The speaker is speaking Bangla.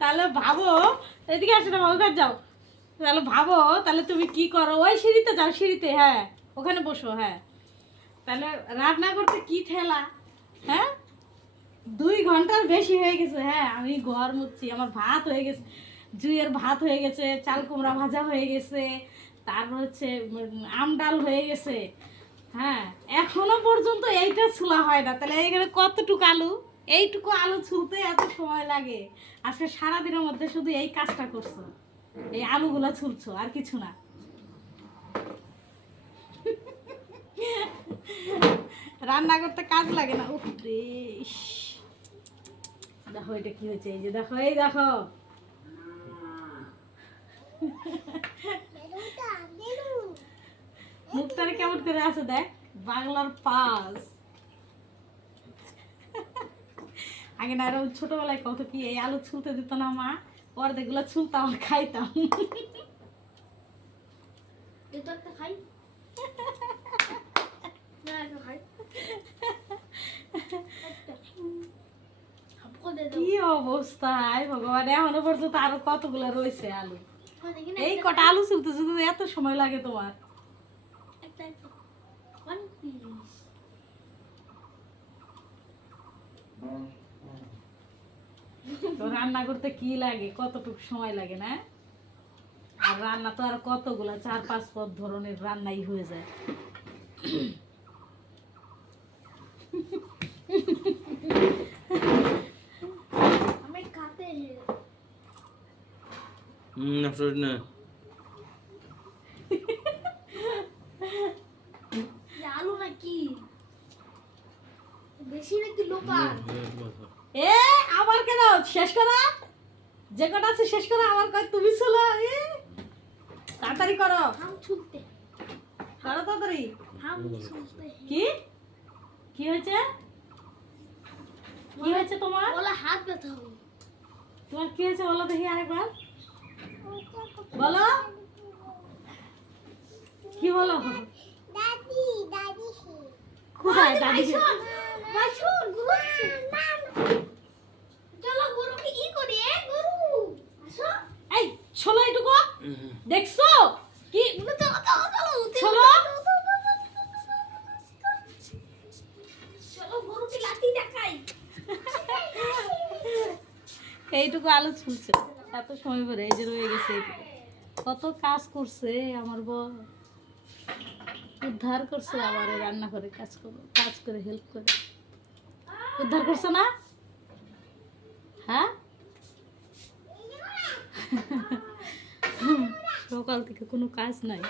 তাহলে ভাবো, এদিকে না, ওখানে যাও। তাহলে ভাবো, তাহলে তুমি কি করো? ওই সিঁড়িতে যাও, সিঁড়িতে হ্যাঁ ওখানে বসো হ্যাঁ। তাহলে রান্না করতে কি ঠেলা? হ্যাঁ? দুই ঘণ্টার বেশি হয়ে গেছে হ্যাঁ আমি ঘর মুচ্ছি আমার ভাত হয়ে গেছে, জুইয়ের ভাত হয়ে গেছে, চাল কুমড়া ভাজা হয়ে গেছে, তারপর হচ্ছে আম ডাল হয়ে গেছে হ্যাঁ এখনও ছোলা হয় না। তাহলে এইখানে কতটুকু আলু? এইটুকু আলু ছুলতে এত সময় লাগে। আজকে সারাদিনের মধ্যে শুধু এই কাজটা করছ। এই আলুগুলো ছুলছো আর কিছু না। রান্না করতে কাজ লাগে না। উফ রে, দেখো এটা কি হয়েছে? এই যে দেখো এই দেখো। মুখটারে কেমন করে আছে দেখ। বাংলার পাস। আগে না এরকম ছোটবেলায় কত কি এই আলু ছুলতে দিত না মা অর্ধেকগুলো ছুলতাম আর খাইতাম। খাই। কি অবস্থা? ভগবান এখনও পর্যন্ত আরও কতগুলো রয়েছে আলু? হ্যাঁ, এই কটা আলু যদি এত সময় লাগে তোমার। একটা একটা ওয়ান পিস তো রান্না করতে কি লাগে কতটুকু সময় লাগে না? আর রান্না তো আর কতগুলো চার পাঁচ পদ ধরনের রান্নাই হয়ে যায়। না। আলু নাকি? বেশি নাকি লোকাল এ আবার কেন? শেষ করা? যে কটা আছে শেষ করা আমার কয় তুমি চলো তাড়াতাড়ি করো। করো তাড়াতাড়ি। কি? কি হয়েছে? কি হয়েছে তোমার? বলা হাত ব্যথা তোমার কি হয়েছে বলো দেখি আরেকবার। বলো। কি বলো? দাদি দাদি কোথায়? দাদি বাইশন বাইশন ঘুরছে চলো গরুকে ই করি এ গরু আসো এই ছোলো এটুকু দেখছ কি চলো এইটুকু আলু ছুলছে এত সময় পরে এই যে রয়ে গেছে। কত কাজ করছে আমার বউ উদ্ধার করছে আবার রান্না করে কাজ করে কাজ করে হেল্প করে উদ্ধার করছে না হ্যাঁ সকাল থেকে কোনো কাজ নাই।